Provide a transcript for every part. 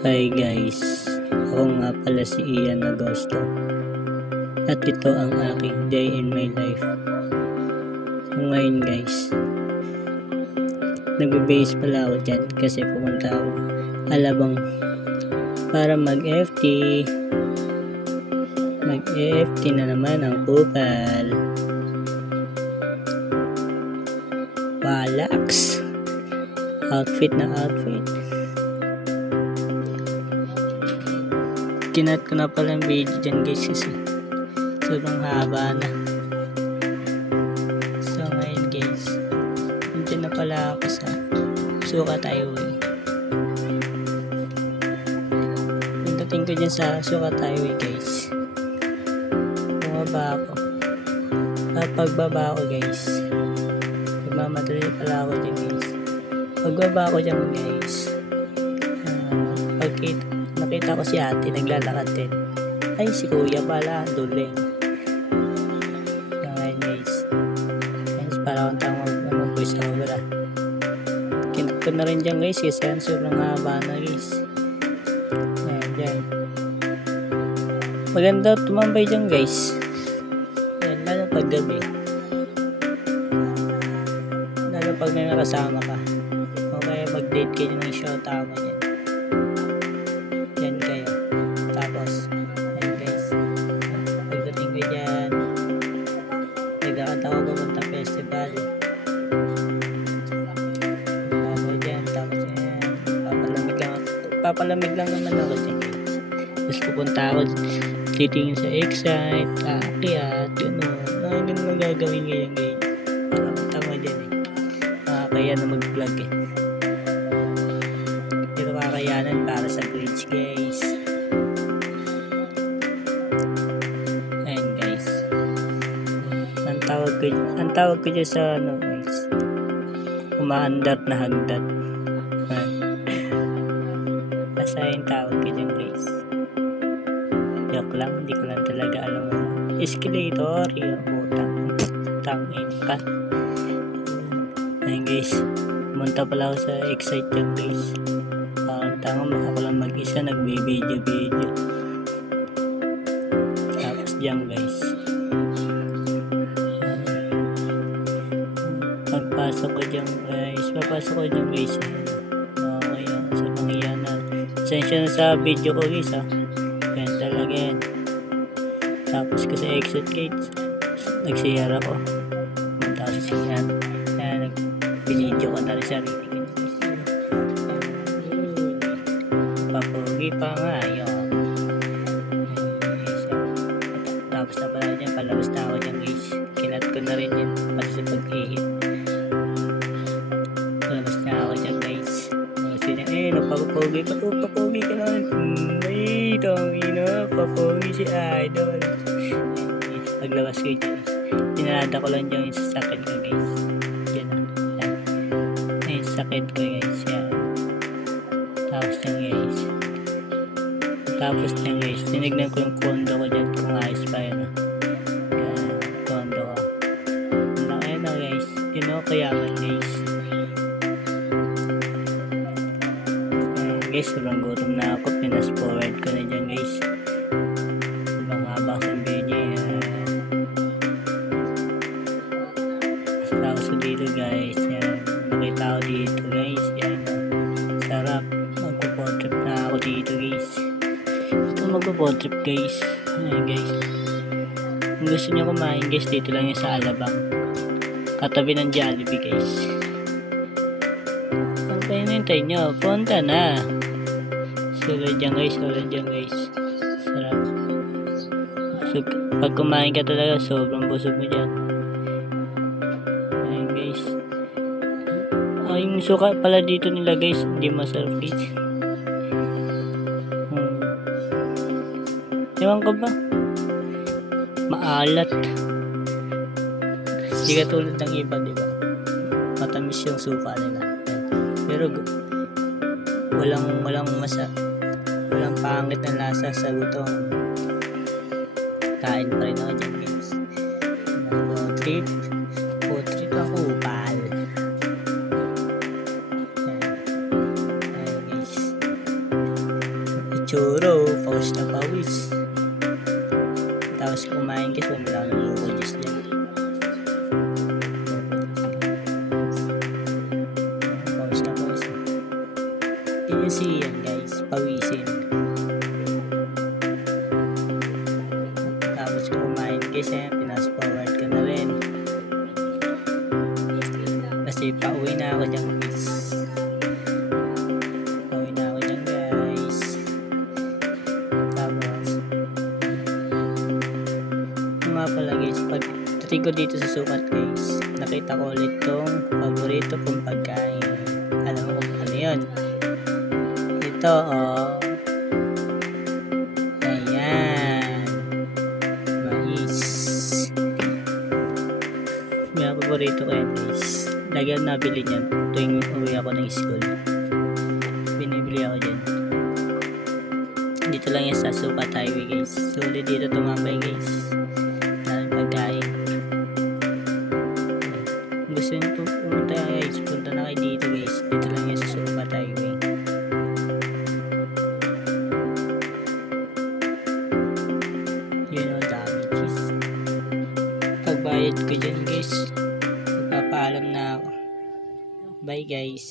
Hi guys, ako nga pala si Ian Agosto at ito ang aking day in my life. So ngayon guys, nagbe-base pala ako dyan kasi pumunta ako Alabang para mag-FT. Mag-FT na naman ang kupal. Relax. Outfit na outfit. Kinat ko na pala yung video dyan guys kasi sobrang haba na. So ngayon guys, nandiyan na pala ako sa Sukat Highway. Pagdating ko dyan sa Sukat Highway guys, bumaba ako. Pagbaba ako guys, magmamadali pala ako dyan guys. Pagbaba ako dyan guys, nakita ko si ate naglalakad din. Ay, si kuya pala, duling. Ngayon guys, para akong tawag mag-voice over ah. Kinat ko na rin dyan guys kasi sobrang haba na guys. Ayan dyan. Maganda tumambay dyan guys. Ayan, lalo pag gabi. Lalo pag may nakasama ka. O kaya mag-date kayo ng show, tama dyan. Yan kayo. Tapos, ayun guys. Pagdating ko dyan, nagkakanta ko pumunta festival. Ako dyan. Tapos yan. Papalamig lang naman ako dyan guys. Tapos pupunta ako, titingin sa Excite, aakyat, gano'n. Ganun ang gagawin ngayon guys. Parang tama dyan eh. Kaya na mag-vlog eh. Pero kakayanan para sa bridge guys. Ayan guys. Ang tawag ko dyan sa ano guys, umaandar na hagdat. Basta yung tawag ko dyan guys. Joke lang, hindi ko lang talaga alam mo. Escalator, yung utang. Tangin ka. Ayan guys, pumunta pala ako sa Excite dyan guys. Tama, ako lang mag-isa nagbe-video. Tapos dyan guys, papasok ko dyan guys. Okay, sa pangyanan. Sensya na sa video ko guys ha. Ganyan talaga yan. Tapos ko sa exit gates, nagsiyara ko. Tapos yan, nag-video ko na rin sarili ko. Papogi pa nga yun. Tapos na pala dyan, palabas na ako dyan guys. Kinat ko na rin yun pati sa pag-ihit. Palabas na ako dyan guys. Kasi napapogi pa to, papogi ka na rin. Ay, tangina, papogi si Idol. Paglabas ko dyan, tinalada ko lang dyan yung sakit ko guys. Dyan yan. Yung sakit ko guys, yan. Tapos dyan guys, tinignan ko yung kondo ko dyan kung ayos pa yun. Kondo ko. Laki na guys, kayaman guys. Guys, sobrang gutom na ako, pinas forward ko na dyan guys. Sobrang haba sa video yan. Tapos ko dito guys, yan. Nakita ko dito guys, yan. Sarap, magpo-portrait na ako dito guys. Magpo-portrait guys. Ayan guys, kung gusto nyo kumain guys, dito lang yung sa Alabang, katabi ng Jollibee guys. Ang pinintay nyo, punta na. Sulit dyan guys. Sarap. So, pag kumain ka talaga, sobrang busog mo dyan. Ayan guys. Yung suka pala dito nila guys, hindi masarap guys. Ewan ko ba? Maalat. Hindi ka tulad ng iba, diba? Matamis yung suka nila. Pero walang pangit na lasa sa gutom. Kain pa rin ako dyan guys. Food trip ang upal. Ayan guys. churo, pawis na pawis. Tapos kumain kasi wala akong loco juice dyan. Pawis na pawis. Yun yung siyan guys, pawisin. Tapos kumain kasi pinas forward ka na rin. Kasi pauwi na ako dyan guys. Pauwi na ako dyan guys. Tapos nga pala guys, pag dating ko dito sa sukat guys, nakita ko ulit tong paborito kong pagkain. Alam mo kung ano yun? Ito ayan, mais. May paborito ko yan guys. Lagi ako nabili niyan tuwing uwi ako ng school. Binibili ako dyan. Dito lang yan sa Sukat Highway guys. Sulit dito tumambay guys. Daming pagkain. Kung gusto nyo pumunta guys, punta na kayo dito guys. Dito lang yan sa Sukat Highway. Yun o, dami cheese. Pagbayad ko dyan guys, magpapaalam na ako. Bye guys.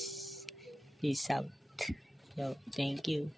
Peace out. Yo, thank you.